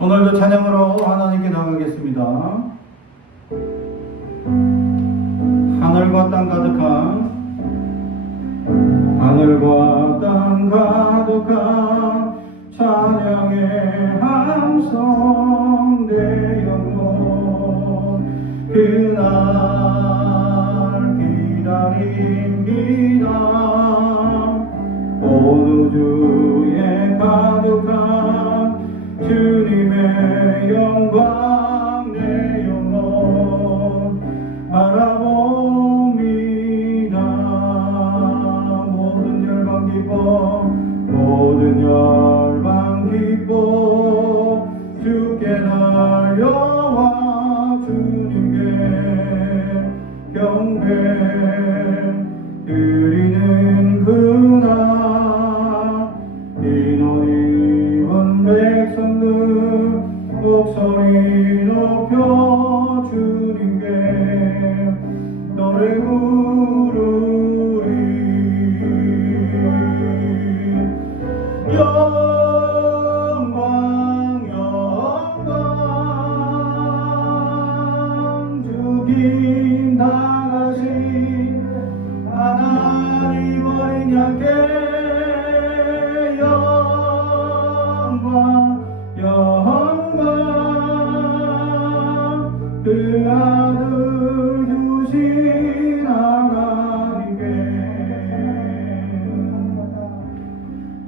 오늘도 찬양으로 하나님께 나가겠습니다. 하늘과 땅 가득한 찬양의 함성 내 영혼 그날 기다립니다. 온 우주에 가득한 주님의 영광 내 영혼 바라봅니다. 모든 열방 기뻐 주께 달려와 주님께 경배 드리는 그날 인원 입은 백성들 목소리 높여 주님께 노래 부르리. 영광 주님 다가신 하나님 어린 양께 영광 그 아들 주신 하나님께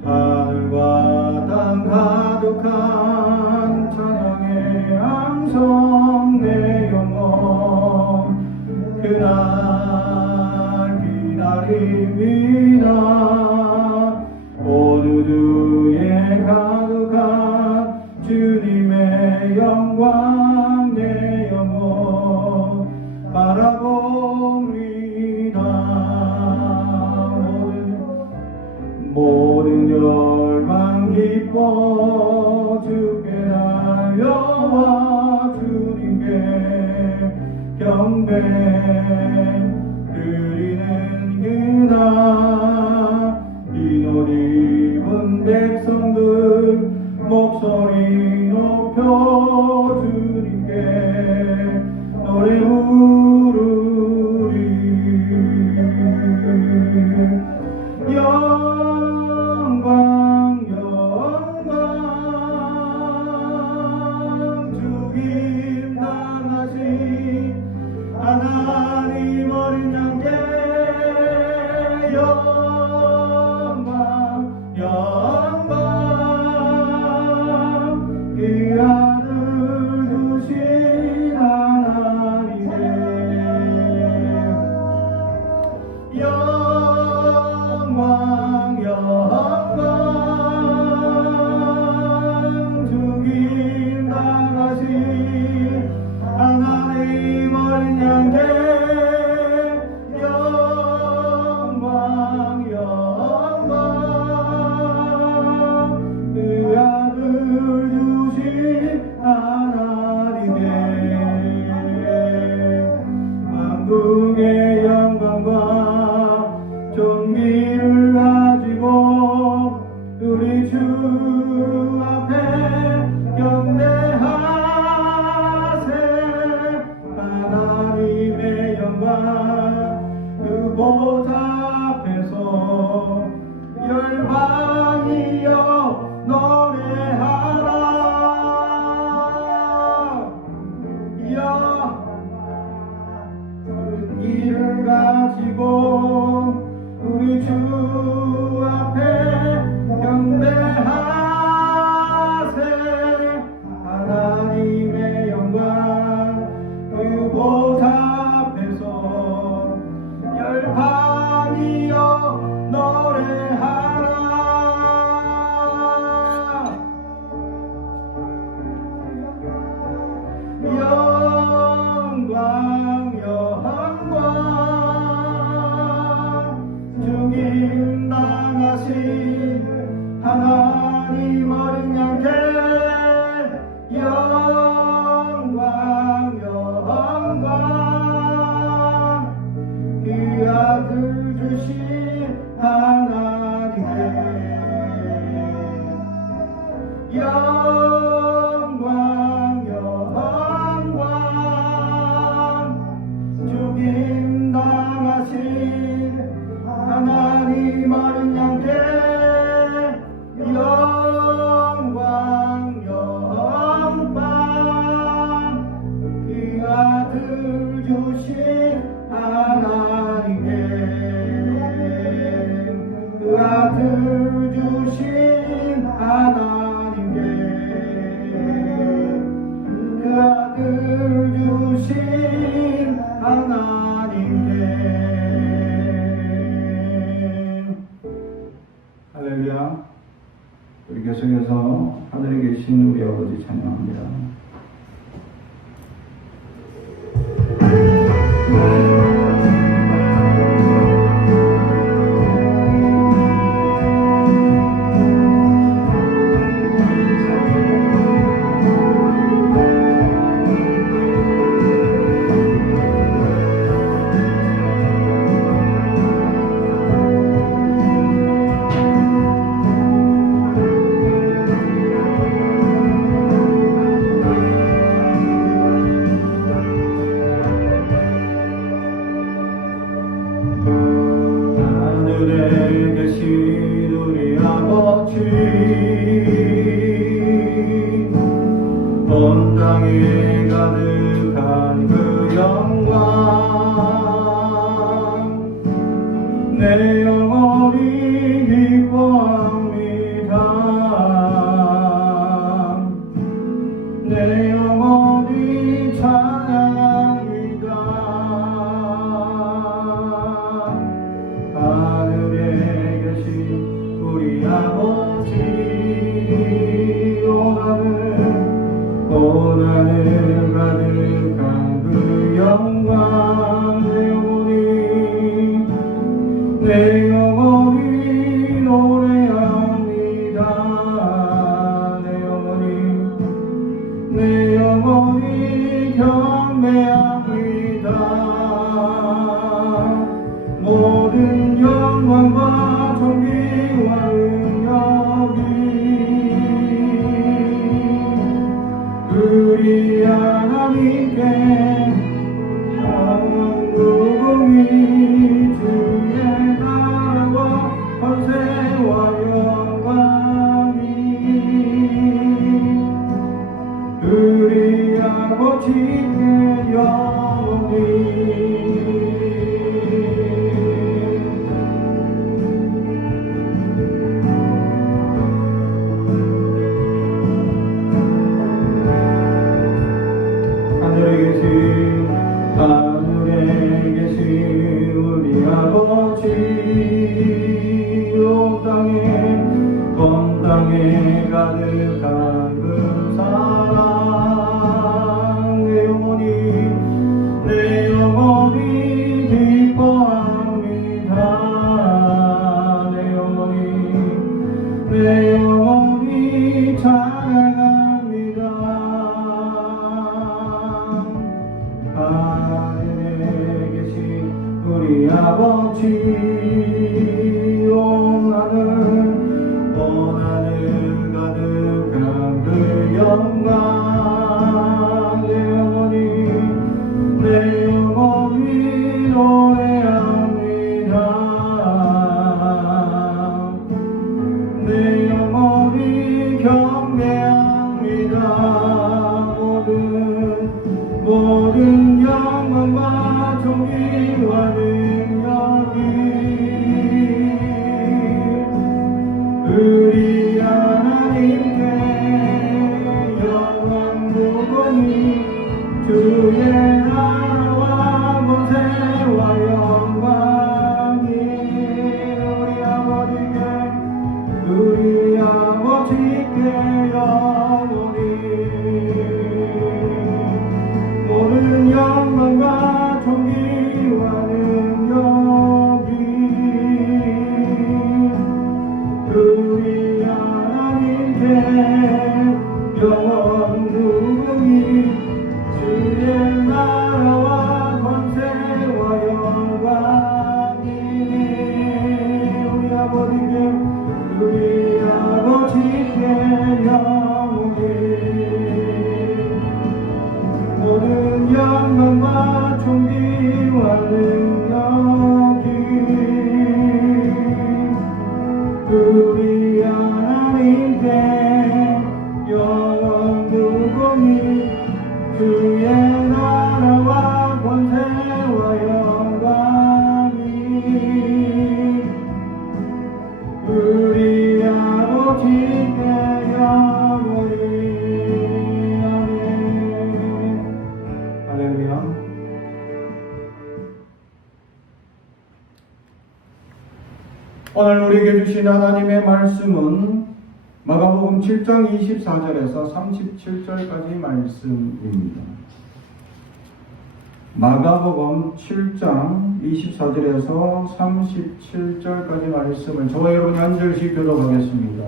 하늘과 땅 가득한 찬양의 함성 내 영혼 그날 기다립니다. 온 우주에 가득한 주님의 영광 내 영혼 바라봅니다. 모든 열방 기뻐 주께 달려와 주님께 경배 드리는 그날 인옷 입은 백성들 목소리 높여 주님께 노래 부르리. 영광 주님 당하신 하나님 어린 양께 영광 그 아들 주신 하나님께 영광 주님 당하신 하나님 어린 양께 영광 그 아들 주신 하나님께 만국의 영광과 존귀를 가지고 우리 주 앞에 경배하세. 하나님의 영광 그 보좌 앞에서 열방이여 노래하라. 이를 가지고 우리 주 앞에 경배하세. 하나님의 영광 그 보좌 앞에서 열방이여 노래하라. 주님 당하신 하나님 어린 양께 영광 그 아들 주신 하나님께 영광 아들 주신 하나님께 그 아들 주신 하나님께 할렐루야. 우리 계속해서 하늘에 계신 우리 아버지 찬양합니다. 하늘에 계신 우리 아버지 온 땅에 가득한 그 영광 내 영혼이 기뻐합니다. 내 영혼이 찬양합니다. 하늘에 계신 우리 아버지 온 하늘 가득한 그 영광 내 영혼이 노래합니다. 내 영혼이 경배합니다. 모든 영광과 존귀와 능력이 우리 하나님께 영원히 주의 나라와 권세와 영광이 우리 아버지께 영원히 하늘에 계신 우리 아버지 온 땅에 가득한 그 사랑 내 영혼이 기뻐합니다. 내 영혼이 찬양합니다. 하늘에 계신 우리 아버지 온 하늘 가득한 그 영광 내 영혼이 노래합니다. 내 영혼이 오늘 우리에게 주신 하나님의 말씀은 마가복음 7장 24절에서 37절까지 말씀입니다. 마가복음 7장 24절에서 37절까지 말씀을 저와 여러분이 한 절씩 교독하겠습니다.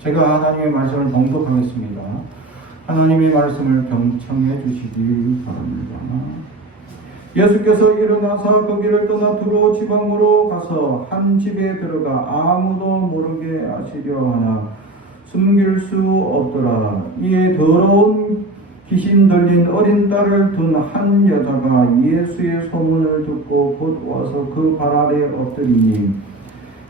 제가 하나님의 말씀을 봉독하겠습니다. 하나님의 말씀을 경청해 주시기 바랍니다. 예수께서 일어나사 거기를 떠나 두로 지방으로 가서 한 집에 들어가 아무도 모르게 하시려 하나 숨길 수 없더라. 이에 더러운 귀신 들린 어린 딸을 둔 한 여자가 예수의 소문을 듣고 곧 와서 그 발 아래 엎드리니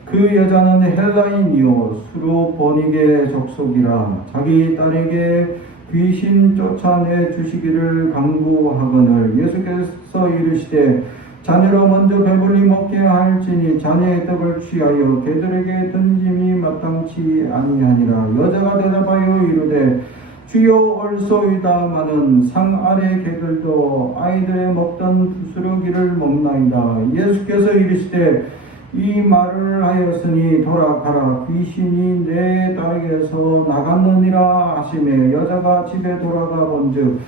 그 여자는 헬라인이요 수로보니게 족속이라. 자기 딸에게 귀신 쫓아내 주시기를 강구하거늘 예수께서 이르시되 자녀로 먼저 배불리 먹게 할지니 자녀의 떡을 취하여 개들에게 던짐이 마땅치 아니하니라. 여자가 대답하여 이르되 주여 옳소이다마는 상 아래 개들도 아이들의 먹던 부스러기를 먹나이다. 예수께서 이르시되 이 말을 하였으니 돌아가라 귀신이 내 딸에게서 나갔느니라 하시매 여자가 집에 돌아가 본즉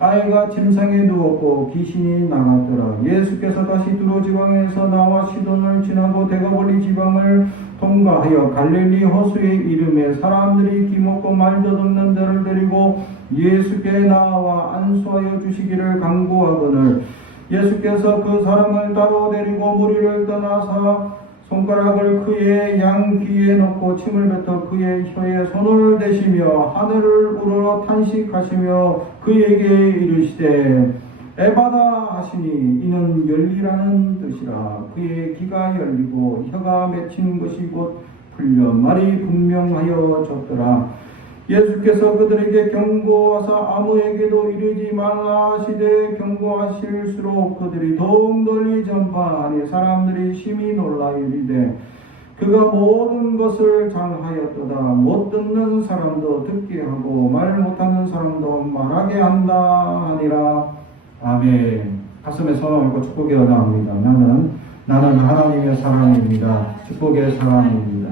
아이가 침상에 누웠고 귀신이 나갔더라. 예수께서 다시 두로 지방에서 나와 시돈을 지나고 대가볼리 지방을 통과하여 갈릴리 호수에 이르매 사람들이 기먹고 말도 없는 자를 데리고 예수께 나와 안수하여 주시기를 간구하거늘 예수께서 그 사람을 따로 데리고 무리를 떠나서 손가락을 그의 양 귀에 넣고 침을 뱉어 그의 혀에 손을 대시며 하늘을 우러러 탄식하시며 그에게 이르시되 에바다 하시니 이는 열리라는 뜻이라. 그의 귀가 열리고 혀가 맺힌 것이 곧 풀려 말이 분명하여 졌더라. 예수께서 그들에게 경고하사 아무에게도 이르지 말라 하시되 경고하실수록 그들이 더욱 널리 전파하니 사람들이 심히 놀라 이르되 그가 모든 것을 잘하였도다. 못 듣는 사람도 듣게 하고 말 못하는 사람도 말하게 한다 하니라. 아멘. 가슴에 손을 얹고 축복의 언어합니다. 나는 하나님의 사람입니다. 축복의 사람입니다.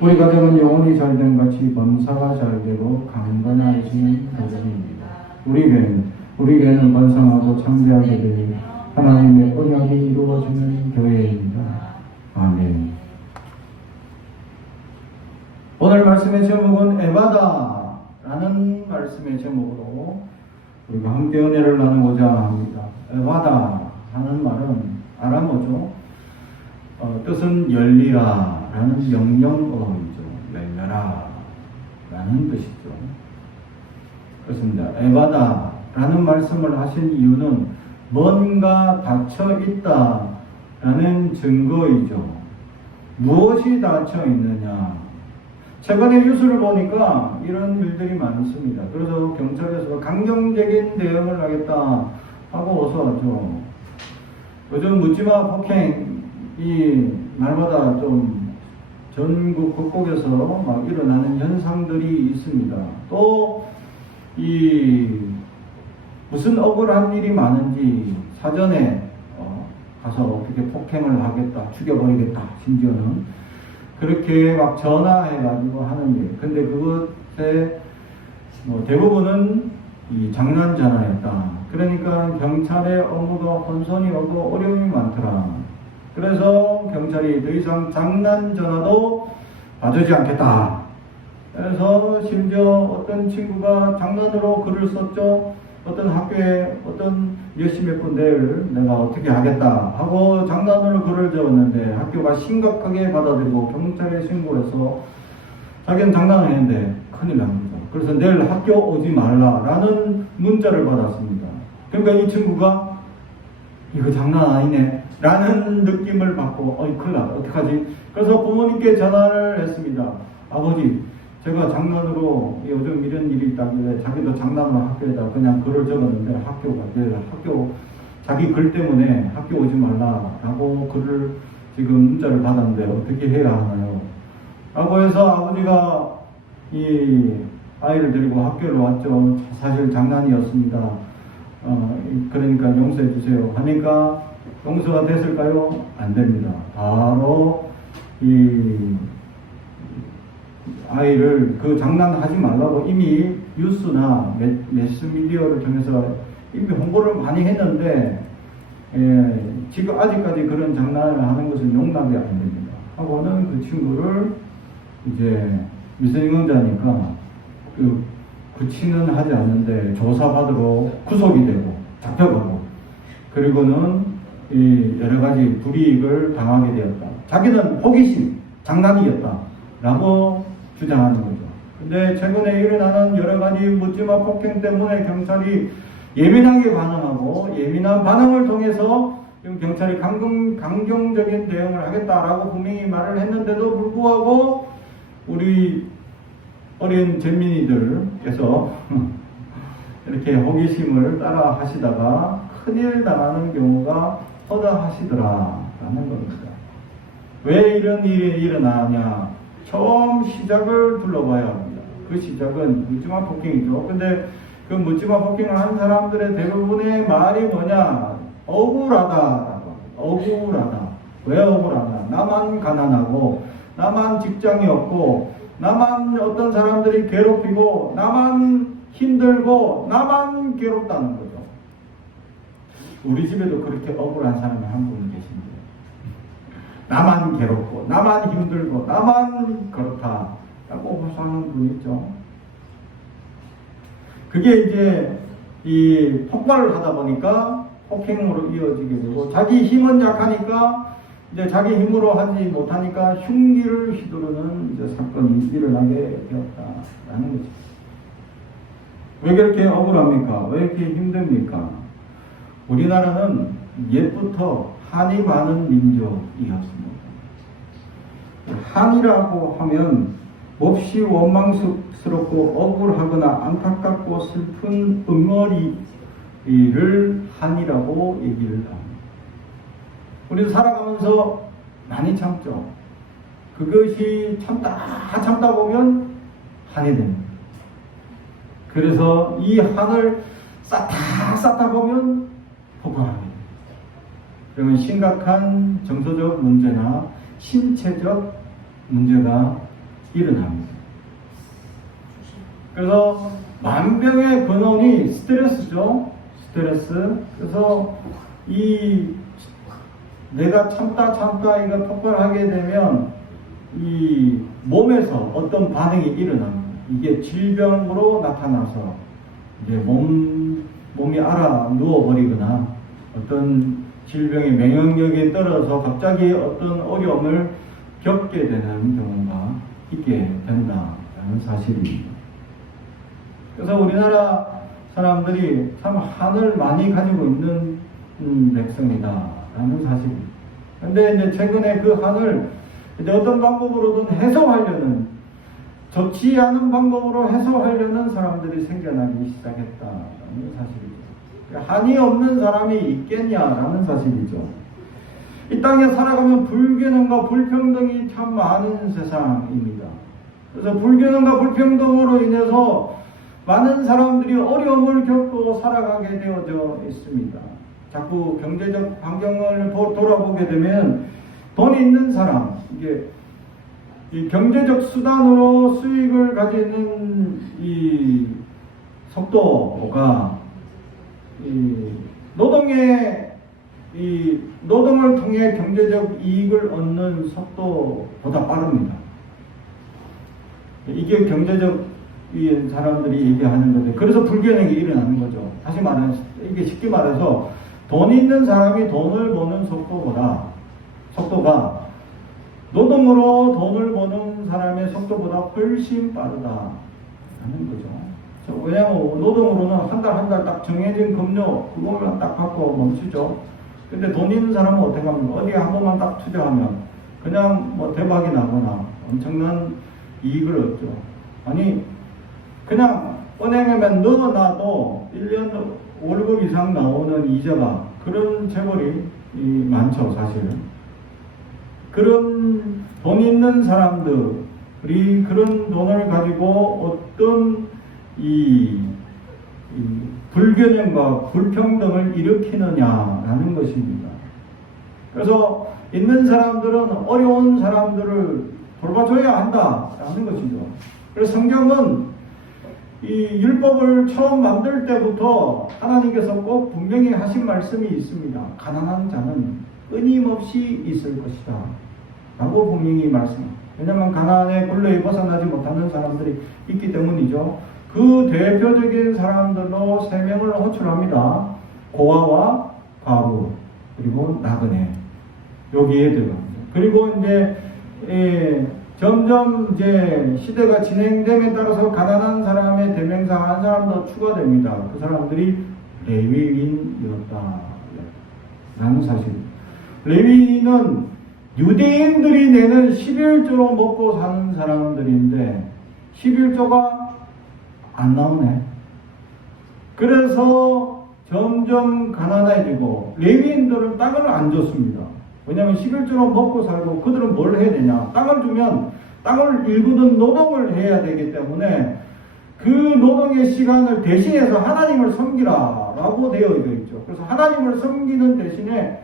우리 가정은 영혼이 잘된 같이 범사가 잘되고 강건해지는 가정입니다. 우리 교회는 번성하고 창대하게 되니 하나님의 언약이 이루어지는 교회입니다. 아멘. 오늘 말씀의 제목은 에바다라는 말씀의 제목으로 우리가 함께 은혜를 나누고자 합니다. 에바다 하는 말은 아람어죠. 뜻은 열리라 라는 명령어이죠. 열려라 라는 뜻이죠. 그렇습니다. 에바다 라는 말씀을 하신 이유는 뭔가 닫혀 있다 라는 증거이죠. 무엇이 닫혀 있느냐. 최근에 뉴스를 보니까 이런 일들이 많습니다. 그래서 경찰에서 강경적인 대응을 하겠다 하고 어서왔죠. 요즘 묻지마 폭행이 날마다 좀 전국 곳곳에서 막 일어나는 현상들이 있습니다. 또 무슨 억울한 일이 많은지 사전에 가서 어떻게 폭행을 하겠다, 죽여버리겠다, 심지어는 그렇게 막 전화해가지고 하는 일. 근데 그것의 대부분은 장난 전화였다. 그러니까 경찰의 업무가 혼선이 오고 어려움이 많더라. 그래서 경찰이 더 이상 장난 전화도 봐주지 않겠다. 그래서 심지어 어떤 친구가 장난으로 글을 썼죠. 어떤 학교에 어떤 몇십몇 군데를 내가 어떻게 하겠다 하고 장난으로 글을 적었는데 학교가 심각하게 받아들이고 경찰에 신고해서 자기는 장난을 했는데 큰일 납니다. 그래서 내일 학교 오지 말라라는 문자를 받았습니다. 그러니까 이 친구가 이거 장난 아니네 라는 느낌을 받고 큰일 났다 어떡하지? 그래서 부모님께 전화를 했습니다. 아버지 제가 장난으로 요즘 이런 일이 있다길래 자기도 장난으로 학교에다 그냥 글을 적었는데 학교 자기 글 때문에 학교 오지 말라라고 글을 지금 문자를 받았는데 어떻게 해야 하나요? 라고 해서 아버지가 이 아이를 데리고 학교를 왔죠. 사실 장난이었습니다. 그러니까 용서해 주세요 하니까 용서가 됐을까요? 안 됩니다. 바로 이 아이를 그 장난하지 말라고 이미 뉴스나 매스미디어를 통해서 이미 홍보를 많이 했는데, 지금 아직까지 그런 장난을 하는 것은 용납이 안 됩니다. 하고는 그 친구를 이제 미성년자니까 그 구치는 하지 않는데 조사받으러 구속이 되고 잡혀가고, 그리고는 이 여러 가지 불이익을 당하게 되었다. 자기는 호기심, 장난이었다라고 주장하는 거죠. 근데 최근에 일어나는 여러 가지 묻지마 폭행 때문에 경찰이 예민하게 반응하고, 예민한 반응을 통해서 경찰이 강경적인 대응을 하겠다라고 분명히 말을 했는데도 불구하고 우리 어린 잼민이들께서 이렇게 호기심을 따라 하시다가 큰일 당하는 경우가 허다하시더라라는 겁니다. 왜 이런 일이 일어나냐? 처음 시작을 둘러봐야 합니다. 그 시작은 묻지마 폭행이죠. 근데 그 묻지마 폭행을 한 사람들의 대부분의 말이 뭐냐? 억울하다. 억울하다. 왜 억울하다? 나만 가난하고, 나만 직장이 없고, 나만 어떤 사람들이 괴롭히고, 나만 힘들고, 나만 괴롭다는 거죠. 우리 집에도 그렇게 억울한 사람이 한 분 계신데, 나만 괴롭고, 나만 힘들고, 나만 그렇다 라고 호소하는 분 있죠. 그게 이제 이 폭발을 하다 보니까 폭행으로 이어지게 되고, 자기 힘은 약하니까 이제 자기 힘으로 하지 못하니까 흉기를 휘두르는 이제 사건이 일어나게 되었다라는 거죠. 왜 그렇게 억울합니까? 왜 이렇게 힘듭니까? 우리나라는 옛부터 한이 많은 민족이었습니다. 한이라고 하면 몹시 원망스럽고 억울하거나 안타깝고 슬픈 응어리를 한이라고 얘기를 합니다. 우리도 살아가면서 많이 참죠. 그것이 참다 보면 한이 됩니다. 그래서 이 한을 쌓다 보면 폭발합니다. 그러면 심각한 정서적 문제나 신체적 문제가 일어납니다. 그래서 만병의 근원이 스트레스죠. 스트레스. 그래서 내가 참다 이거 폭발하게 되면 이 몸에서 어떤 반응이 일어납니다. 이게 질병으로 나타나서 이제 몸이 알아 누워버리거나 어떤 질병의 면역력이 떨어져서 갑자기 어떤 어려움을 겪게 되는 경우가 있게 된다는 사실입니다. 그래서 우리나라 사람들이 참 한을 많이 가지고 있는 백성이다라는 사실입니다. 그런데 이제 최근에 그 한을 이제 어떤 방법으로든 해소하려는, 좋지 않은 방법으로 해소하려는 사람들이 생겨나기 시작했다는 사실이죠. 한이 없는 사람이 있겠냐라는 사실이죠. 이 땅에 살아가면 불균형과 불평등이 참 많은 세상입니다. 그래서 불균형과 불평등으로 인해서 많은 사람들이 어려움을 겪고 살아가게 되어져 있습니다. 자꾸 경제적 환경을 돌아보게 되면 돈 있는 사람, 이게 이 경제적 수단으로 수익을 가지는 이 속도가 노동을 통해 경제적 이익을 얻는 속도보다 빠릅니다. 이게 경제적 사람들이 얘기하는 건데, 그래서 불균형이 일어나는 거죠. 다시 말하면, 이게 쉽게 말해서 돈 있는 사람이 돈을 버는 속도가 노동으로 돈을 버는 사람의 속도보다 훨씬 빠르다는 거죠. 왜냐하면 노동으로는 한 달 딱 정해진 급료 그거만 딱 받고 멈추죠. 근데 돈 있는 사람은 어떻게 합니까? 어디 한 번만 딱 투자하면 그냥 뭐 대박이 나거나 엄청난 이익을 얻죠. 아니 그냥 은행에만 넣어놔도 1년 월급 이상 나오는 이자가, 그런 재벌이 많죠, 사실. 그런 돈 있는 사람들이 그런 돈을 가지고 어떤 불균형과 불평등을 일으키느냐라는 것입니다. 그래서 있는 사람들은 어려운 사람들을 돌봐줘야 한다라는 것이죠. 그래서 성경은 이 율법을 처음 만들 때부터 하나님께서 꼭 분명히 하신 말씀이 있습니다. 가난한 자는 끊임없이 있을 것이다 라고 분명히 말씀합니다. 왜냐하면 가난의 굴레에 벗어나지 못하는 사람들이 있기 때문이죠. 그 대표적인 사람들로 세 명을 호출합니다. 고아와 과부 그리고 나그네 여기에 들어갑니다. 그리고 이제 점점 이제 시대가 진행됨에 따라서 가난한 사람의 대명사 한 사람 더 추가됩니다. 그 사람들이 레위인이었다 라는 사실. 레위인은 유대인들이 내는 11조로 먹고 사는 사람들인데 11조가 안 나오네. 그래서 점점 가난해지고 레위인들은 땅을 안 줬습니다. 왜냐하면 11조로 먹고 살고 그들은 뭘 해야 되냐. 땅을 주면 땅을 일구는 노동을 해야 되기 때문에 그 노동의 시간을 대신해서 하나님을 섬기라 라고 되어 있죠. 그래서 하나님을 섬기는 대신에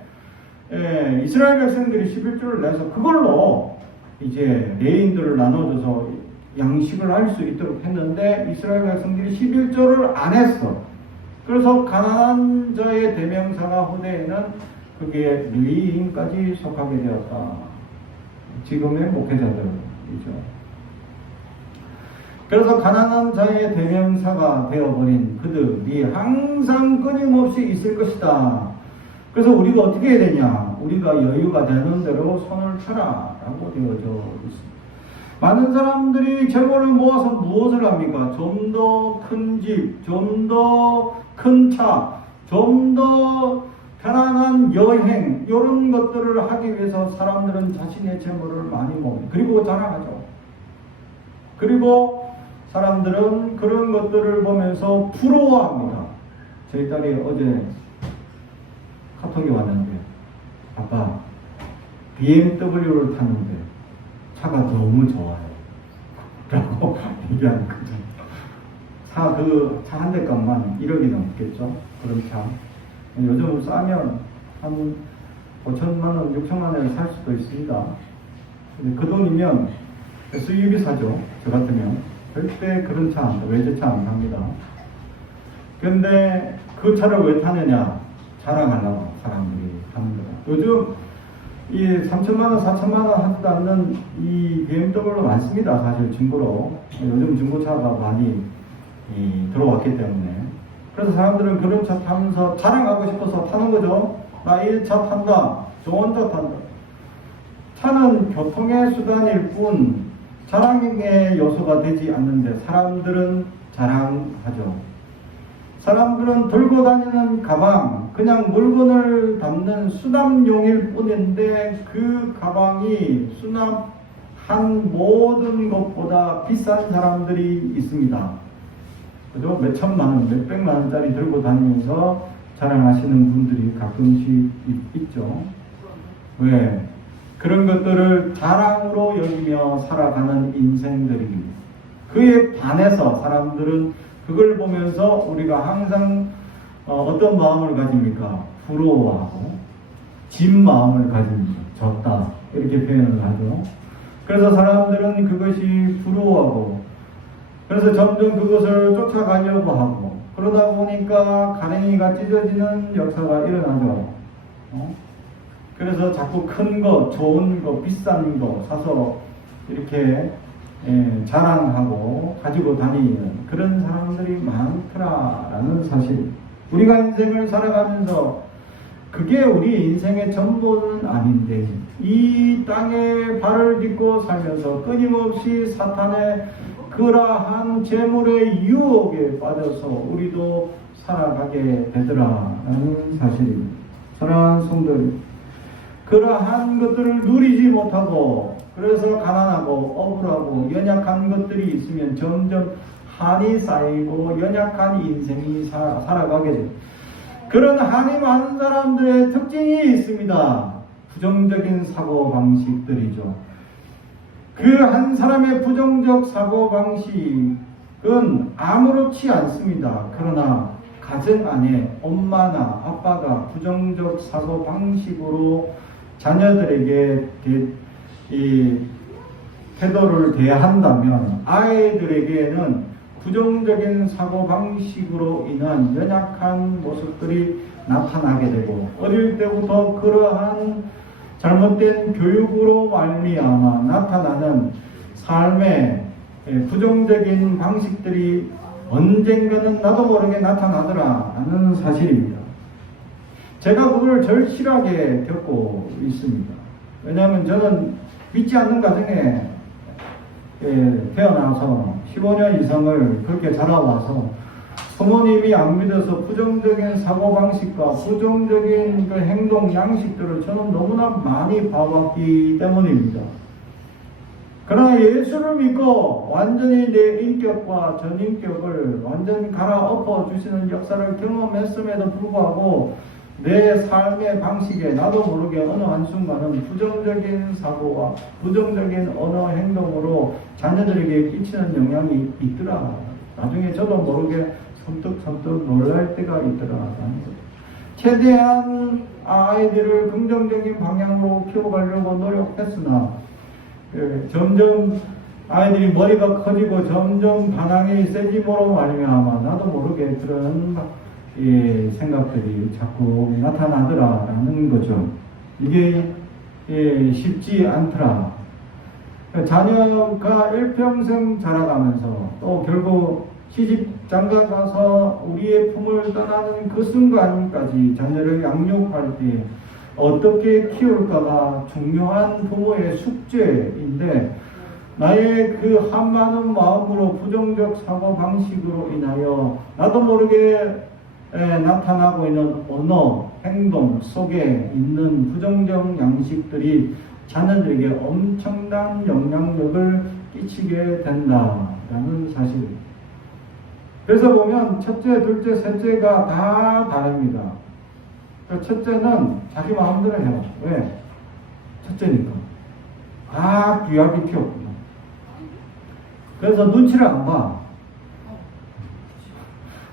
이스라엘 백성들이 11조를 내서 그걸로 이제 레위인들을 나눠줘서 양식을 할 수 있도록 했는데 이스라엘 백성들이 11조를 안 했어. 그래서 가난한 자의 대명사가 후대에는 그게 레위인까지 속하게 되었다. 지금의 목회자들이죠. 그래서 가난한 자의 대명사가 되어버린 그들이 항상 끊임없이 있을 것이다. 그래서 우리가 어떻게 해야 되냐? 우리가 여유가 되는 대로 손을 펴라 라고 되어져 있습니다. 많은 사람들이 재물을 모아서 무엇을 합니까? 좀 더 큰 집, 좀 더 큰 차, 좀 더 편안한 여행 이런 것들을 하기 위해서 사람들은 자신의 재물을 많이 모읍니다. 그리고 자랑하죠. 그리고 사람들은 그런 것들을 보면서 부러워합니다. 저희 딸이 어제 카톡이 왔는데 아빠 BMW를 탔는데 차가 너무 좋아요 라고 얘기하는 거죠. 차 한 대 값만 1억이 넘겠죠. 그런 차 요즘 싸면 한 5천만원 6천만원에 살 수도 있습니다. 근데 그 돈이면 SUV 사죠. 저 같으면 절대 그런 차 안 사, 외제차 안 삽니다. 근데 그 차를 왜 타느냐? 자랑하려고 사람들이 하는 거다. 요즘 이 3천만원, 4천만원 하지도 않는 이 BMW가 많습니다. 사실 중고로. 요즘 중고차가 많이 들어왔기 때문에. 그래서 사람들은 그런 차 타면서 자랑하고 싶어서 타는 거죠. 나 이 차 탄다. 좋은 차 탄다. 차는 교통의 수단일 뿐 자랑의 요소가 되지 않는데 사람들은 자랑하죠. 사람들은 들고 다니는 가방, 그냥 물건을 담는 수납용일 뿐인데 그 가방이 수납한 모든 것보다 비싼 사람들이 있습니다. 그죠? 몇 천만 원, 몇 백만 원짜리 들고 다니면서 자랑하시는 분들이 가끔씩 있죠. 왜? 그런 것들을 자랑으로 여기며 살아가는 인생들입니다. 그에 반해서 사람들은 그걸 보면서 우리가 항상 어떤 마음을 가집니까? 부러워하고 진 마음을 가집니다. 졌다 이렇게 표현을 하죠. 그래서 사람들은 그것이 부러워하고 그래서 점점 그것을 쫓아가려고 하고 그러다 보니까 가랭이가 찢어지는 역사가 일어나죠. 그래서 자꾸 큰 거, 좋은 거, 비싼 거 사서 이렇게 자랑하고 가지고 다니는 그런 사람들이 많더라라는 사실. 우리가 인생을 살아가면서 그게 우리 인생의 전부는 아닌데 이 땅에 발을 딛고 살면서 끊임없이 사탄의 그러한 재물의 유혹에 빠져서 우리도 살아가게 되더라라는 사실입니다. 사랑하는 성도들, 그러한 것들을 누리지 못하고 그래서 가난하고 억울하고 연약한 것들이 있으면 점점 한이 쌓이고 연약한 인생이 살아가게 됩니다. 그런 한이 많은 사람들의 특징이 있습니다. 부정적인 사고방식들이죠. 그 한 사람의 부정적 사고방식은 아무렇지 않습니다. 그러나 가정 안에 엄마나 아빠가 부정적 사고방식으로 자녀들에게 이 태도를 대한다면 아이들에게는 부정적인 사고방식으로 인한 연약한 모습들이 나타나게 되고, 어릴 때부터 그러한 잘못된 교육으로 말미암아 나타나는 삶의 부정적인 방식들이 언젠가는 나도 모르게 나타나더라 하는 사실입니다. 제가 그걸 절실하게 겪고 있습니다. 왜냐하면 저는 믿지 않는 가정에 태어나서 15년 이상을 그렇게 자라와서 부모님이 안 믿어서 부정적인 사고방식과 부정적인 그 행동 양식들을 저는 너무나 많이 봐왔기 때문입니다. 그러나 예수를 믿고 완전히 내 인격과 전인격을 완전히 갈아엎어 주시는 역사를 경험했음에도 불구하고 내 삶의 방식에 나도 모르게 어느 한순간은 부정적인 사고와 부정적인 언어 행동으로 자녀들에게 끼치는 영향이 있더라. 나중에 저도 모르게 선뜻 놀랄 때가 있더라. 최대한 아이들을 긍정적인 방향으로 키워가려고 노력했으나 점점 아이들이 머리가 커지고 점점 반항이 세짐으로 말미암아 나도 모르게 그런 생각들이 자꾸 나타나더라라는 거죠. 이게 쉽지 않더라. 자녀가 일평생 자라가면서 또 결국 시집 장가 가서 우리의 품을 떠나는 그 순간까지 자녀를 양육할 때 어떻게 키울까가 중요한 부모의 숙제인데, 나의 그 한많은 마음으로 부정적 사고방식으로 인하여 나도 모르게 나타나고 있는 언어, 행동 속에 있는 부정적 양식들이 자녀들에게 엄청난 영향력을 끼치게 된다라는 사실입니다. 그래서 보면 첫째, 둘째, 셋째가 다 다릅니다. 첫째는 자기 마음대로 해요. 왜? 첫째니까. 다 귀하게 키웠구나. 그래서 눈치를 안 봐.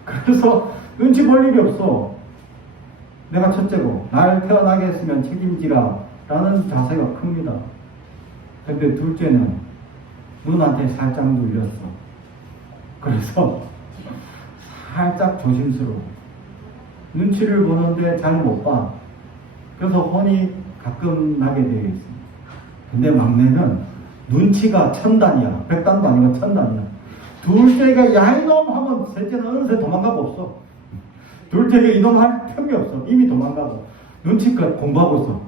그래서 눈치 볼 일이 없어. 내가 첫째고 날 태어나게 했으면 책임지라 라는 자세가 큽니다. 근데 둘째는 눈한테 살짝 눌렸어. 그래서 살짝 조심스러워. 눈치를 보는데 잘 못 봐. 그래서 혼이 가끔 나게 되어 있습니다. 근데 막내는 눈치가 천단이야. 백단도 아니고 천단이야. 둘째가 야 이놈 하면 셋째는 어느새 도망가고 없어. 둘째가 이놈 할 틈이 없어. 이미 도망가고 눈치껏 공부하고 있어.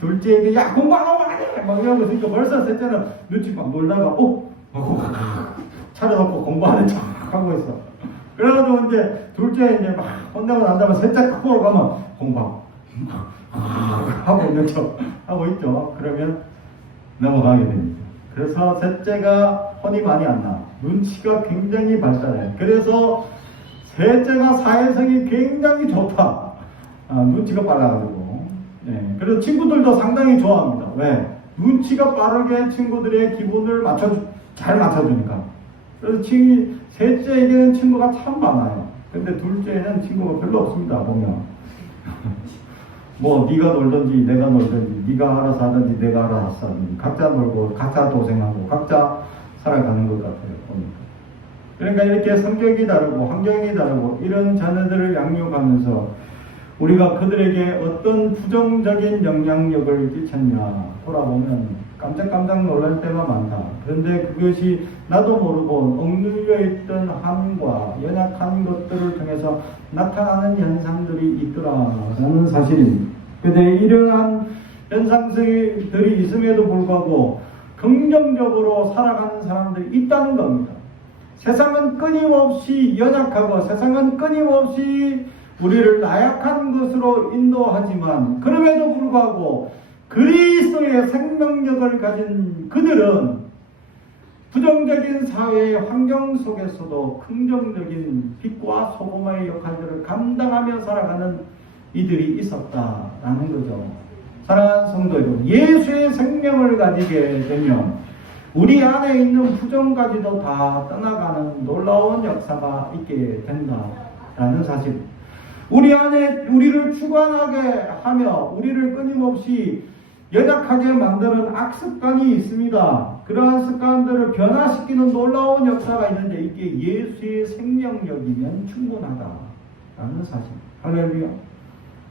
둘째에게 야 공부하라고 하네 막 이러고 있으니까 벌써 셋째는 눈치껏 놀다가 차려놓고 공부하는 척 하고 있어. 그래가지고 이제 둘째 이제 막 혼나고 난 다음에 셋째 갖고 가면 공부하고 하고 있는 척 하고 있죠. 그러면 넘어가게 됩니다. 그래서 셋째가 혼이 많이 안 나. 눈치가 굉장히 발달해. 그래서 셋째가 사회성이 굉장히 좋다. 눈치가 빨라가지고. 네. 그래서 친구들도 상당히 좋아합니다. 왜? 눈치가 빠르게 친구들의 기분을 잘 맞춰주니까. 그래서 셋째에게는 친구가 참 많아요. 근데 둘째는 친구가 별로 없습니다. 보면 뭐 네가 놀든지 내가 놀든지 네가 알아서 하든지 내가 알아서 하든지 각자 놀고 각자 도생하고 각자 살아가는 것 같아요. 보니까. 그러니까 이렇게 성격이 다르고 환경이 다르고 이런 자녀들을 양육하면서 우리가 그들에게 어떤 부정적인 영향력을 끼쳤냐 돌아보면 깜짝 놀랄 때가 많다. 그런데 그것이 나도 모르고 억눌려 있던 한과 연약한 것들을 통해서 나타나는 현상들이 있더라라는 사실입니다. 그런데 이러한 현상들이 있음에도 불구하고 긍정적으로 살아가는 사람들이 있다는 겁니다. 세상은 끊임없이 연약하고 세상은 끊임없이 우리를 나약한 것으로 인도하지만 그럼에도 불구하고 그리스도의 생명력을 가진 그들은 부정적인 사회의 환경 속에서도 긍정적인 빛과 소금의 역할들을 감당하며 살아가는 이들이 있었다라는 거죠. 사랑하는 성도 여러분, 예수의 생명을 가지게 되면 우리 안에 있는 부정까지도 다 떠나가는 놀라운 역사가 있게 된다라는 사실. 우리 안에 우리를 주관하게 하며 우리를 끊임없이 연약하게 만드는 악습관이 있습니다. 그러한 습관들을 변화시키는 놀라운 역사가 있는데 이게 예수의 생명력이면 충분하다라는 사실. 할렐루야.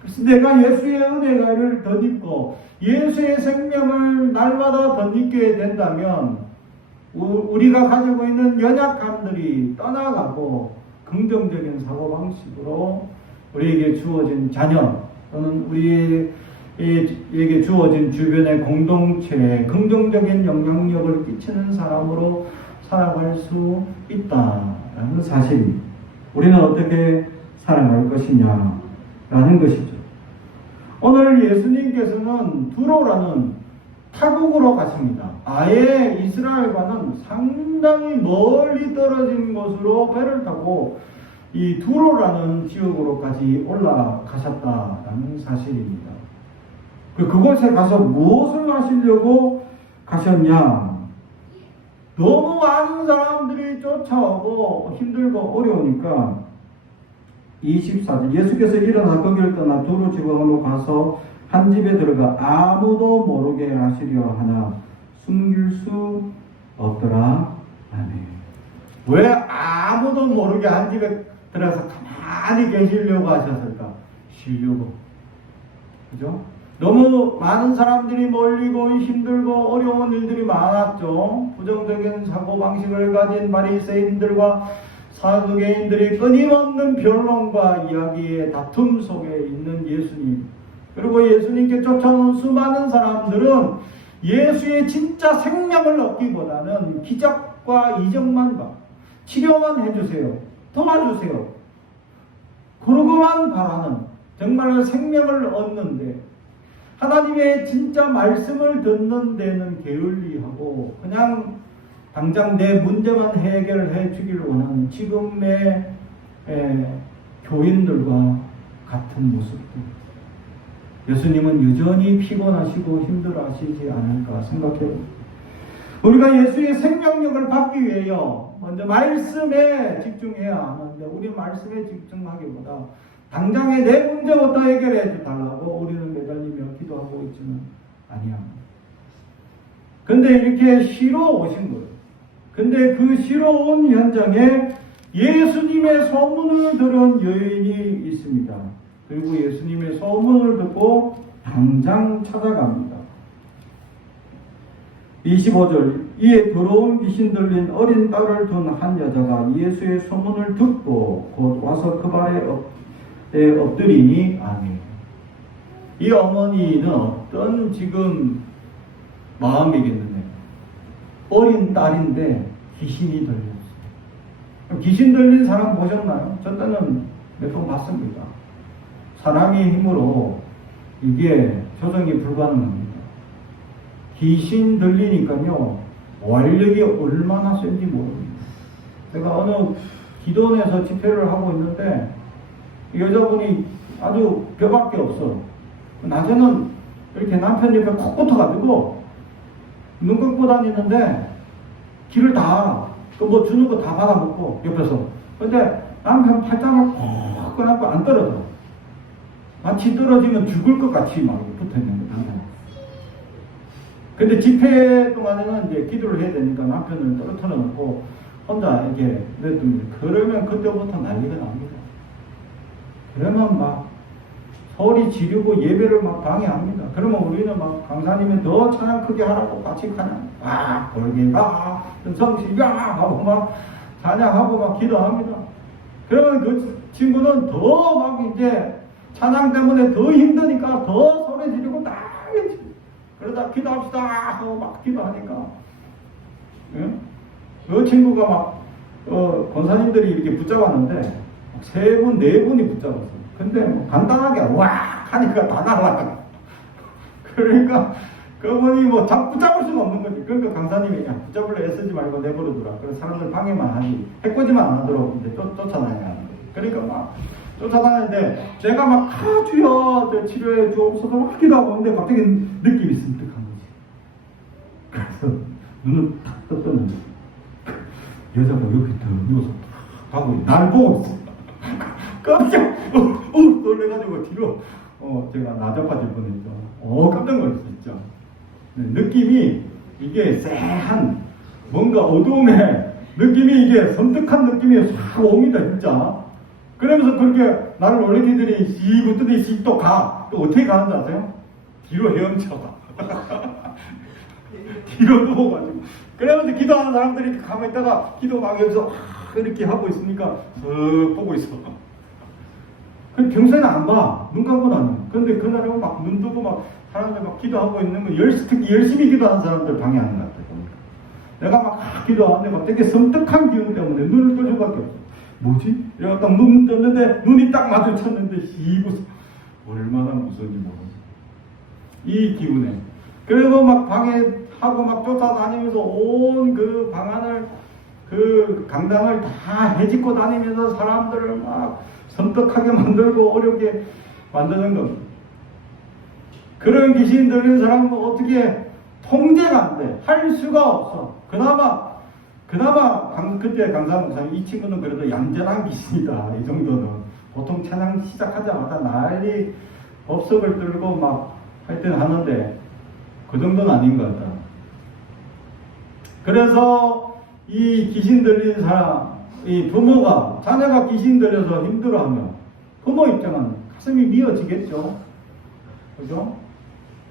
그래서 내가 예수의 은혜를 덧입고 예수의 생명을 날마다 덧입게 된다면 우리가 가지고 있는 연약함들이 떠나가고 긍정적인 사고방식으로 우리에게 주어진 자녀 또는 우리에게 주어진 주변의 공동체에 긍정적인 영향력을 끼치는 사람으로 살아갈 수 있다라는 사실입니다. 우리는 어떻게 살아갈 것이냐라는 것이죠. 오늘 예수님께서는 두로라는 타국으로 가십니다. 아예 이스라엘과는 상당히 멀리 떨어진 곳으로 배를 타고 이 두로라는 지역으로까지 올라가셨다라는 사실입니다. 그곳에 가서 무엇을 하시려고 가셨냐? 너무 많은 사람들이 쫓아오고 힘들고 어려우니까 24절 예수께서 일어나 거기를 떠나 두로 지방으로 가서 한 집에 들어가 아무도 모르게 하시려 하나 숨길 수 없더라. 아멘. 왜 아무도 모르게 한 집에 들어가서 가만히 계시려고 하셨을까? 쉬려고. 그죠? 너무 많은 사람들이 몰리고 힘들고 어려운 일들이 많았죠. 부정적인 사고방식을 가진 바리새인들과 사두개인들이 끊임없는 변론과 이야기의 다툼 속에 있는 예수님. 그리고 예수님께 쫓아오는 수많은 사람들은 예수의 진짜 생명을 얻기보다는 기적과 이적만 봐. 치료만 해주세요. 도와주세요. 그러고만 바라는 정말 생명을 얻는데 하나님의 진짜 말씀을 듣는 데는 게을리하고 그냥 당장 내 문제만 해결해 주기를 원하는 지금의 교인들과 같은 모습들. 예수님은 여전히 피곤하시고 힘들어하시지 않을까 생각해요. 우리가 예수의 생명력을 받기 위해요. 먼저 말씀에 집중해야 하는데 우리 말씀에 집중하기보다 당장에 내 문제부터 해결해 달라고 우리는 매달리며 기도하고 있지는 아니합니다. 근데 이렇게 쉬러 오신 거예요. 근데 그 쉬러 온 현장에 예수님의 소문을 들은 여인이 있습니다. 그리고 예수님의 소문을 듣고 당장 찾아갑니다. 25절 이에 더러운 귀신 들린 어린 딸을 둔 한 여자가 예수의 소문을 듣고 곧 와서 그 발에 엎드리니 아멘. 이 어머니는 어떤 지금 마음이겠느냐. 어린 딸인데 귀신이 들렸어요. 귀신 들린 사람 보셨나요? 저 때는 몇 번 봤습니다. 사람의 힘으로 이게 조정이 불가능합니다. 귀신 들리니까요, 완력이 얼마나 센지 모릅니다. 제가 어느 기도원에서 집회를 하고 있는데, 여자분이 아주 벼밖에 없어. 낮에는 이렇게 남편 옆에 콕 붙어가지고, 눈 감고 다니는데, 길을 다, 뭐 주는 거 다 받아먹고, 옆에서. 근데 남편 팔짱을 콕 끊어갖고 안 떨어져. 마치 떨어지면 죽을 것 같이 막 붙어 있는 거예요. 근데 집회 동안에는 이제 기도를 해야 되니까 남편을 떨어뜨려 놓고 혼자 이렇게 냈더니 그러면 그때부터 난리가 납니다. 그러면 막 소리 지르고 예배를 막 방해합니다. 그러면 우리는 막 강사님이 더 찬양 크게 하라고 같이 그냥 돌개가 성시가 하고 막 찬양하고 막 기도합니다. 그러면 그 친구는 더 막 이제 찬양 때문에 더 힘드니까 더 소리 지르고 난리. 그러다 기도합시다 하고 막 기도하니까 그 친구가 막 권사님들이 이렇게 붙잡았는데 3분, 4분이 붙잡았어요. 근데 뭐 간단하게 와 하니까 다 날아가. 그러니까 그분이 뭐 붙잡을 수가 없는 거지. 그러니까 강사님이 야 붙잡으려 애쓰지 말고 내버려두라. 그래서 사람들 방해만 하지 해코지만 안 하도록 이제 쫓아다녀야 하는 거지. 그러니까 막 쫓아다니는데 제가 막 주여 치료해 주옵소서 막 기도하고 있는데 갑자기 느낌이 섬뜩한 거지. 그래서 눈을 탁 떴더니 여자가 옆에 더 누워서 탁 하고 날 보고 있어. 깜짝 놀래가지고 뒤로 제가 나자빠질 뻔했죠. 깜짝 놀랐어 진짜. 네, 느낌이 이게 쎄한 뭔가 어두움에 느낌이 이게 섬뜩한 느낌이 싹 옵니다 진짜. 그러면서 그렇게 나를 놀래키더니 씩 웃더니 씩 또 가. 또 어떻게 가는지 아세요? 뒤로 헤엄쳐가. 뒤로 누워가지고. 그러면서 기도하는 사람들이 가만히 있다가 기도 막 여기서 이렇게 하고 있으니까 슥 보고 있어. 평소에는 안 봐. 눈 감고 나는. 근데 그날은 막 눈 뜨고 막 사람들 막 기도하고 있는 거 특히 열심히 기도하는 사람들 방해하는 것 같아. 보니까. 내가 막 기도하는데 갑자기 섬뜩한 기운 때문에 눈을 뜰 수밖에 없어. 뭐지? 내가 딱 눈 떴는데 눈이 딱 마주쳤는데 시고 얼마나 무서운지 모르겠어. 이 기운에. 그리고 막 방해하고 막 쫓아다니면서 온 그 방안을 그 강당을 다 헤집고 다니면서 사람들을 막 섬뜩하게 만들고 어렵게 만드는 겁니다. 그런 귀신 들린 사람은 어떻게 통제가 안 돼. 할 수가 없어. 그나마 그때 강사 목사님 이 친구는 그래도 얌전한 귀신이다. 이 정도는. 보통 찬양 시작하자마자 난리 법석을 들고 막 하여튼 하는데 그 정도는 아닌 것 같다. 그래서 이 귀신 들린 사람, 이 부모가 자녀가 귀신 들려서 힘들어하면 부모 입장은 가슴이 미어지겠죠. 그죠?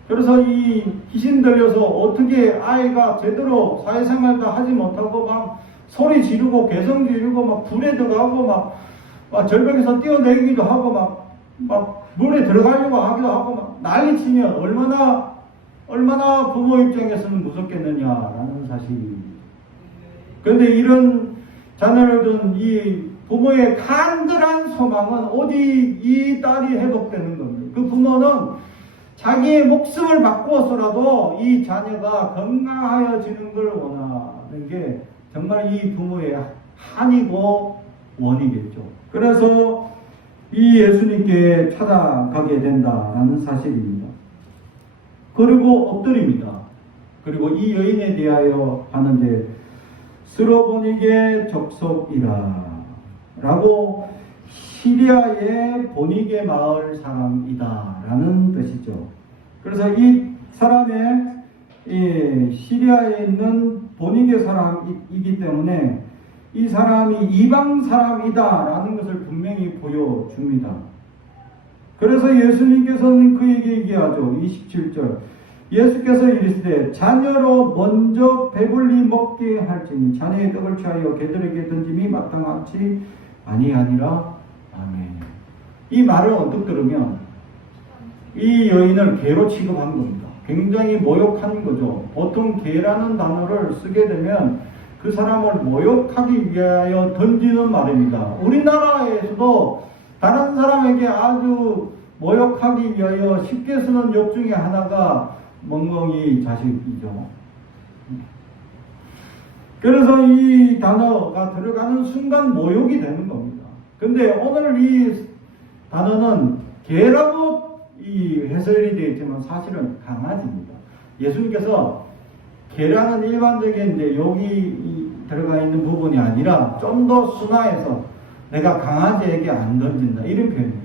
그래서 이 귀신 들려서 어떻게 아이가 제대로 사회생활도 하지 못하고 막 소리 지르고 개성 지르고 막 불에 들어가고 막 절벽에서 뛰어내리기도 하고 막 물에 들어가려고 하기도 하고 막 난리 치면 얼마나 부모 입장에서는 무섭겠느냐라는 사실입니다. 그런데 이런 자녀를 둔 이 부모의 간절한 소망은 어디 이 딸이 회복되는 겁니다. 그 부모는 자기의 목숨을 바꾸어서라도 이 자녀가 건강하여지는 걸 원하는 게 정말 이 부모의 한이고 원이겠죠. 그래서 이 예수님께 찾아가게 된다라는 사실입니다. 그리고 엎드립니다. 그리고 이 여인에 대하여 하는데 스로보니게 족속이라 라고 시리아의 보니게 마을 사람이다 라는 뜻이죠. 그래서 이 사람의 시리아에 있는 보니게 사람이기 때문에 이 사람이 이방 사람이다 라는 것을 분명히 보여줍니다. 그래서 예수님께서는 그에게 얘기하죠. 27절 예수께서 이르시되 자녀로 먼저 배불리 먹게 할지니 자녀의 떡을 취하여 개들에게 던짐이 마땅하지 아니하니라. 아멘. 이 말을 언뜻 들으면 이 여인을 개로 취급한 겁니다. 굉장히 모욕한 거죠. 보통 개라는 단어를 쓰게 되면 그 사람을 모욕하기 위하여 던지는 말입니다. 우리나라에서도 다른 사람에게 아주 모욕하기 위하여 쉽게 쓰는 욕 중에 하나가 멍멍이 자식이죠. 그래서 이 단어가 들어가는 순간 모욕이 되는 겁니다. 근데 오늘 이 단어는 개라고 이 해설이 되어 있지만 사실은 강아지입니다. 예수님께서 개라는 일반적인 이제 여기 들어가 있는 부분이 아니라 좀 더 순화해서 내가 강아지에게 안 던진다 이런 표현이에요.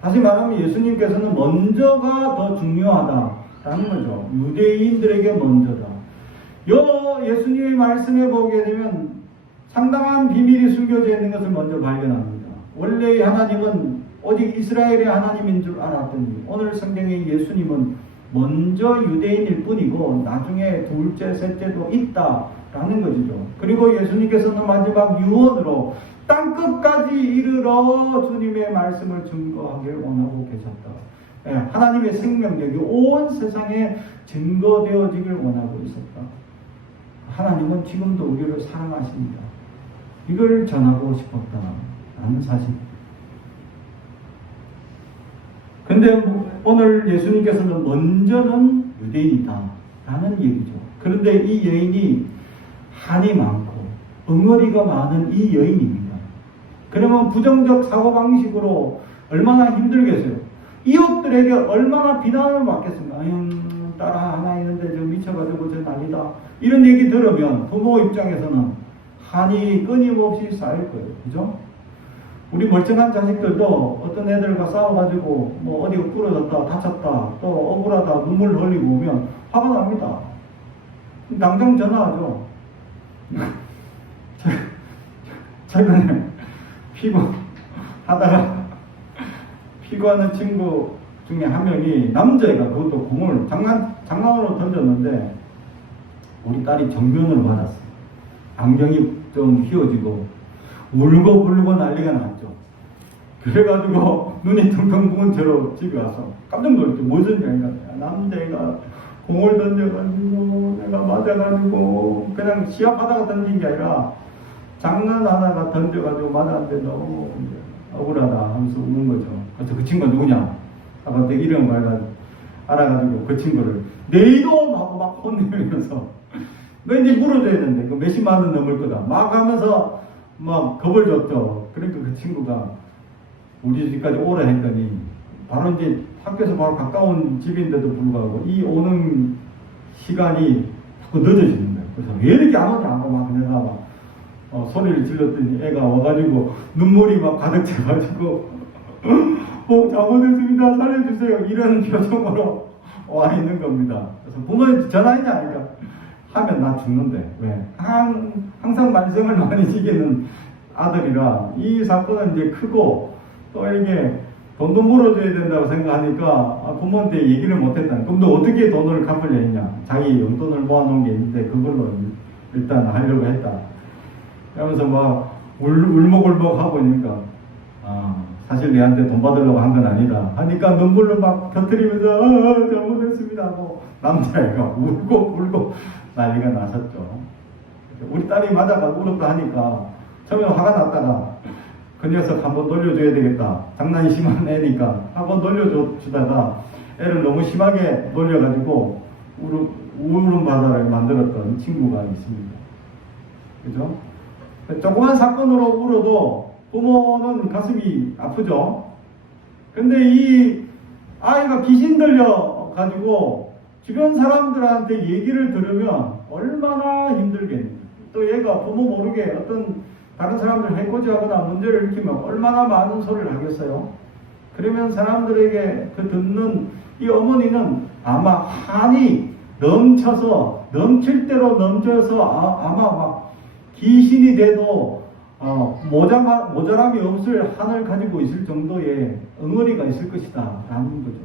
다시 말하면 예수님께서는 먼저가 더 중요하다라는 거죠. 유대인들에게 먼저다. 예수님의 말씀에 보게 되면 상당한 비밀이 숨겨져 있는 것을 먼저 발견합니다. 원래 하나님은 오직 이스라엘의 하나님인 줄 알았더니 오늘 성경의 예수님은 먼저 유대인일 뿐이고 나중에 둘째, 셋째도 있다라는 것이죠. 그리고 예수님께서는 마지막 유언으로 땅끝까지 이르러 주님의 말씀을 증거하길 원하고 계셨다. 하나님의 생명력이 온 세상에 증거되어지길 원하고 있었다. 하나님은 지금도 우리를 사랑하십니다. 이걸 전하고 싶었다라는 사실. 근데 오늘 예수님께서는 먼저는 유대인이다 라는 얘기죠. 그런데 이 여인이 한이 많고 엉어리가 많은 이 여인입니다. 그러면 부정적 사고방식으로 얼마나 힘들겠어요. 이웃들에게 얼마나 비난을 받겠습니까? 아유, 딸 하나 있는데 저 미쳐가지고 저 난리다. 이런 얘기 들으면 부모 입장에서는 한이 끊임없이 쌓일 거예요. 그죠? 우리 멀쩡한 자식들도 어떤 애들과 싸워가지고 뭐 어디가 부러졌다, 다쳤다, 또 억울하다, 눈물 흘리고 오면 화가 납니다. 당장 전화하죠. 최근에 피고하는 친구 중에 한 명이 남자애가 그것도 공을 장난으로 던졌는데 우리 딸이 정면으로 맞았어. 안경이 좀 휘어지고 울고 불고 난리가 났죠. 그래가지고 눈이 텅텅 부은 채로 집에 와서 깜짝 놀랐죠. 무슨 얘기가 남자애가 공을 던져가지고 내가 맞아가지고 그냥 시합하다가 던진 게 아니라 장난하다가 던져가지고 맞았는데 너무 억울하다 하면서 우는 거죠. 그래서 그 친구가 누구냐? 아까 내 이름을 알아가지고 그 친구를 내 이놈 하고 막 혼내면서 너 이제 물어줘야 되는데 그 몇십만 원 넘을 거다 막 하면서 막 겁을 줬죠. 그러니까 그 친구가 우리 집까지 오라 했더니 바로 이제 학교에서 바로 가까운 집인데도 불구하고 이 오는 시간이 자꾸 늦어지는 거예요. 그래서 왜 이렇게 안 오냐 하고 막 내가 막 소리를 질렀더니 애가 와가지고 눈물이 막 가득 차가지고 잘못했습니다 살려주세요 이런 표정으로 와 있는 겁니다. 그래서 부모님 전화했냐 하니까 하면 나 죽는데 왜? 항상 말썽을 많이 지기는 아들이라 이 사건은 이제 크고 또 이게 돈도 물어줘야 된다고 생각하니까 부모한테 얘기를 못했다. 그럼 너 어떻게 돈을 갚으려 했냐? 자기 용돈을 모아놓은 게 있는데 그걸로 일단 하려고 했다. 그러면서 막 울먹울먹 하고 있으니까 사실 내한테 돈 받으려고 한 건 아니다 하니까 눈물로 막 터뜨리면서 잘못했습니다 하고 남자애가 울고 불고 난리가 났었죠. 우리 딸이 맞아가 울었다 하니까 처음에 화가 났다가 그 녀석 한번 놀려줘야 되겠다. 장난이 심한 애니까 한번 놀려주다가 애를 너무 심하게 놀려가지고 울음바다를 만들었던 친구가 있습니다. 그죠? 조그만 사건으로 울어도 부모는 가슴이 아프죠. 근데 이 아이가 귀신 들려가지고 주변 사람들한테 얘기를 들으면 얼마나 힘들겠는지. 또 얘가 부모 모르게 어떤 다른 사람들 해코지하거나 문제를 일으키면 얼마나 많은 소리를 하겠어요. 그러면 사람들에게 그 듣는 이 어머니는 아마 한이 넘칠 대로 넘쳐서 아마 막 귀신이 돼도 모자람이 없을 한을 가지고 있을 정도의 응어리가 있을 것이다 라는 거죠.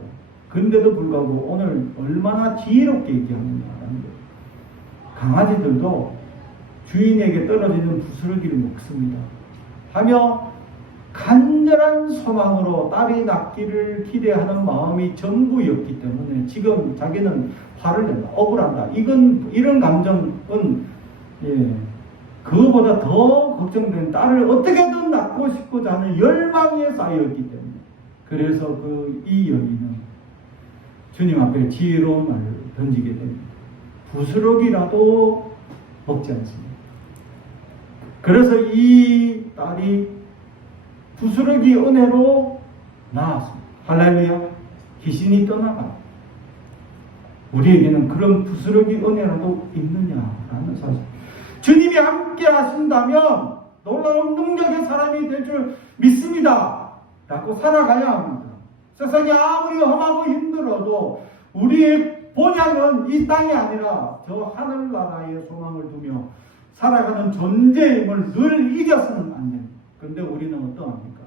근데도 불구하고 오늘 얼마나 지혜롭게 얘기하느냐라는 거죠. 강아지들도 주인에게 떨어지는 부스러기를 먹습니다 하며 간절한 소망으로 딸이 낫기를 기대하는 마음이 전부였기 때문에 지금 자기는 화를 낸다, 억울한다. 이런 감정은 그거보다 더 걱정된 딸을 어떻게든 낳고 싶고자 하는 열망에 쌓였기 때문에 그래서 이 여인은 주님 앞에 지혜로운 말을 던지게 됩니다. 부스러기라도 먹지 않습니다. 그래서 이 딸이 부스러기 은혜로 나았습니다. 할렐루야. 귀신이 떠나가. 우리에게는 그런 부스러기 은혜라도 있느냐라는 사실. 주님이 함께 하신다면 놀라운 능력의 사람이 될 줄 믿습니다 라고 살아가야 합니다. 세상이 아무리 험하고 힘들어도 우리의 본향은 이 땅이 아니라 저 하늘나라에 소망을 두며 살아가는 존재임을 늘 잊어서는 안 됩니다. 그런데 우리는 어떠합니까?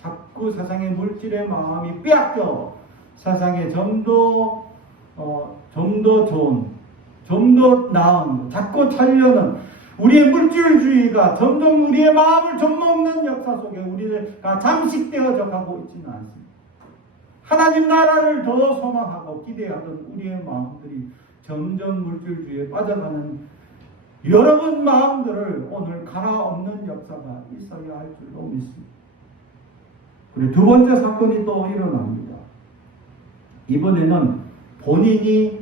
자꾸 세상의 물질의 마음이 빼앗겨 세상에 좀 더 좋은, 좀 더 나은, 자꾸 차려는 우리의 물질주의가 점점 우리의 마음을 좀먹는 역사 속에 우리가 잠식되어져 가고 있지는 않습니다. 하나님 나라를 더 소망하고 기대하던 우리의 마음들이 점점 물질주의에 빠져가는 여러분 마음들을 오늘 갈아엎는 역사가 있어야 할 줄로 믿습니다. 그리고 두 번째 사건이 또 일어납니다. 이번에는 본인이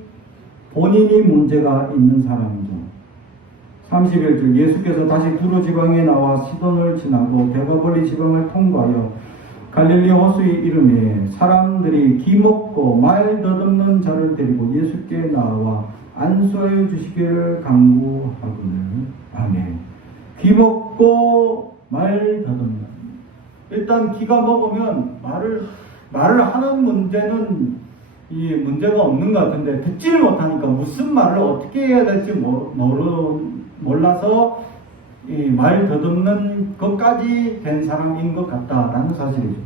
문제가 있는 사람이죠. 31절 예수께서 다시 두로 지방에 나와 시돈을 지나고 대가볼리 지방을 통과하여 갈릴리 호수에 이르매 사람들이 기먹고 말 더듬는 자를 데리고 예수께 나와 안수하여 주시기를 간구하거늘. 아멘. 기먹고 말 더듬는 일단 기가 먹으면 말을 하는 문제는 이 문제가 없는 것 같은데 듣지를 못하니까 무슨 말을 어떻게 해야 될지 몰라서 이 말 더듬는 것까지 된 사람인 것 같다라는 사실이죠.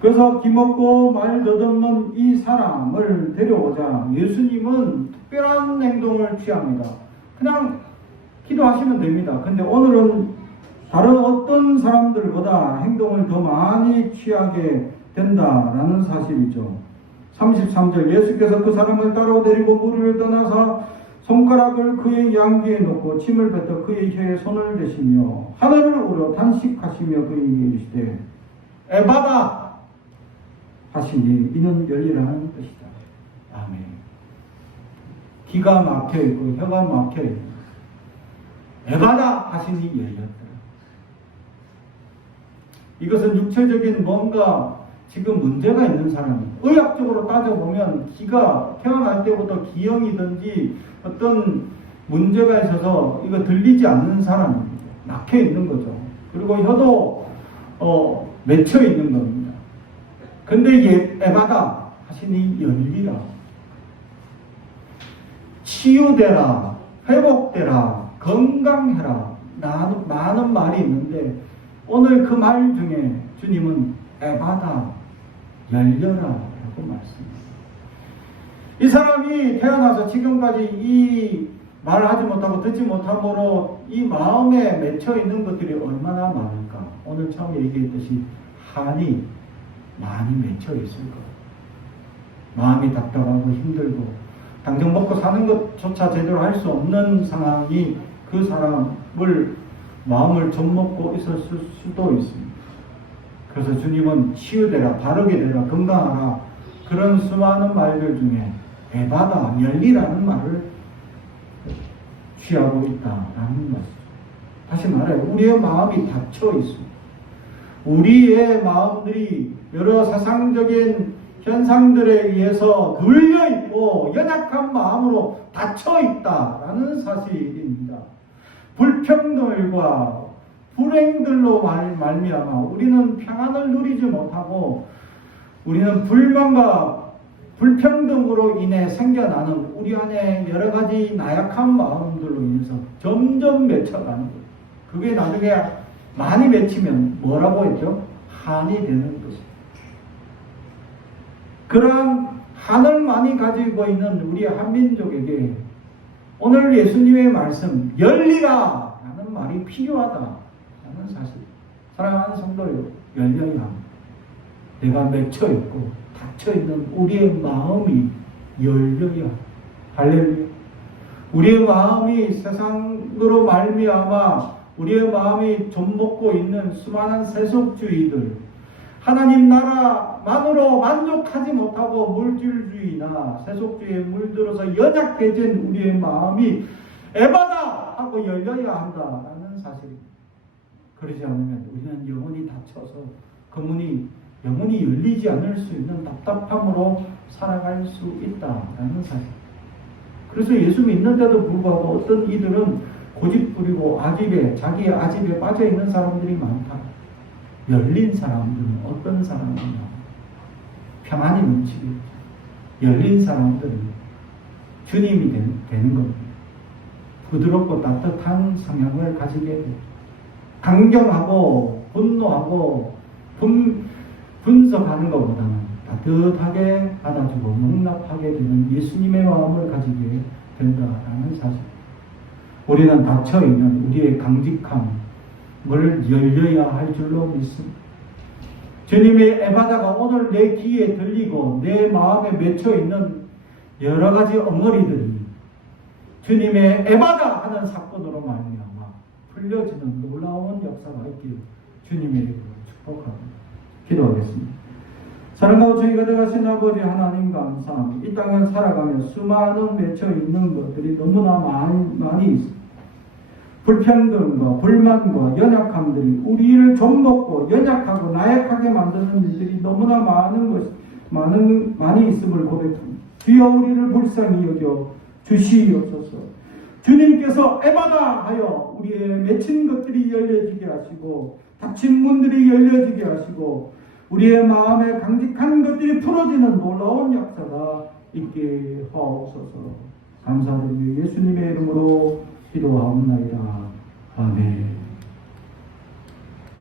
그래서 기먹고 말 더듬는 이 사람을 데려오자 예수님은 특별한 행동을 취합니다. 그냥 기도하시면 됩니다. 근데 오늘은 다른 어떤 사람들보다 행동을 더 많이 취하게 된다라는 사실이죠. 33절 예수께서 그 사람을 따로 데리고 무리를 떠나서 손가락을 그의 양귀에 놓고 침을 뱉어 그의 혀에 손을 대시며 하늘을 우러 단식하시며 그에게 이르시되 에바다 하시니 이는 열리라는 뜻이다. 아멘. 기가 막혀 있고 혀가 막혀 있고 에바다 하시니 열렸다. 이것은 육체적인 뭔가 지금 문제가 있는 사람이에요. 의학적으로 따져보면 기가 태어날 때부터 기형이든지 어떤 문제가 있어서 이거 들리지 않는 사람입니다. 막혀 있는 거죠. 그리고 혀도 맺혀 있는 겁니다. 근데 에바다 하시니 열리라. 치유되라. 회복되라. 건강해라. 많은 말이 있는데 오늘 그 말 중에 주님은 에바다 열려라 라고 말씀합니다. 이 사람이 태어나서 지금까지 이 말하지 못하고 듣지 못함으로 이 마음에 맺혀 있는 것들이 얼마나 많을까. 오늘 처음에 얘기했듯이 한이 많이 맺혀 있을 거예요. 마음이 답답하고 힘들고 당장 먹고 사는 것조차 제대로 할 수 없는 상황이 그 사람을 마음을 좀먹고 있었을 수도 있습니다. 그래서 주님은 치유되라, 바르게 되라, 건강하라 그런 수많은 말들 중에 에바다, 열리라는 말을 취하고 있다라는 것이죠. 다시 말해요. 우리의 마음이 닫혀 있습니다. 우리의 마음들이 여러 세상적인 현상들에 의해서 눌려있고 연약한 마음으로 닫혀있다라는 사실입니다. 불평들과 불행들로 말미암아 우리는 평안을 누리지 못하고 우리는 불만과 불평등으로 인해 생겨나는 우리 안에 여러 가지 나약한 마음들로 인해서 점점 맺혀가는 거예요. 그게 나중에 많이 맺히면 뭐라고 했죠? 한이 되는 것입니다. 그러한 한을 많이 가지고 있는 우리 한민족에게 오늘 예수님의 말씀 열리라 라는 말이 필요하다라는 사실. 사랑하는 성도요, 열려야 합니다. 내가 맺혀있고 닫혀있는 우리의 마음이 열려야. 할렐루야. 우리의 마음이 세상으로 말미암아 우리의 마음이 좀먹고 있는 수많은 세속주의들, 하나님 나라만으로 만족하지 못하고 물질주의나 세속주의에 물들어서 연약해진 우리의 마음이 에바다 하고 열려야 한다라는 사실입니다. 그러지 않으면 우리는 영혼이 닫혀서 그 문이 영혼이 열리지 않을 수 있는 답답함으로 살아갈 수 있다라는 사실. 그래서 예수 믿는데도 불구하고 어떤 이들은 고집 부리고 자기의 아집에 빠져있는 사람들이 많다. 열린 사람들은 어떤 사람이냐? 평안이 넘치겠죠. 열린 사람들은 주님이 되는 겁니다. 부드럽고 따뜻한 성향을 가지게 돼요. 강경하고 분노하고 분석하는 것보다는 따뜻하게 받아주고 용납하게 되는 예수님의 마음을 가지게 된다라는 사실. 우리는 닫혀있는 우리의 강직함을 열려야 할 줄로 믿습니다. 주님의 에바다가 오늘 내 귀에 들리고 내 마음에 맺혀있는 여러 가지 엉거리들이 주님의 에바다 하는 사건으로 말미암아 풀려지는 놀라운 역사가 있기를 주님의 이름으로 축복합니다. 기도하겠습니다. 사랑하고 저희가 되신 아버지 하나님 감사합니다. 이 땅을 살아가며 수많은 맺혀있는 것들이 너무나 많이 있습니다. 불평등과 불만과 연약함들이 우리를 좀먹고 연약하고 나약하게 만드는 일들이 너무나 많이 있음을 고백합니다. 주여 우리를 불쌍히 여겨 주시옵소서. 주님께서 에바다 하여 우리의 맺힌 것들이 열려지게 하시고 닫힌 문들이 열려지게 하시고 우리의 마음에 강직한 것들이 풀어지는 놀라운 역사가 있게 하옵소서. 감사드리며 예수님의 이름으로 기도하옵나이다. 아멘.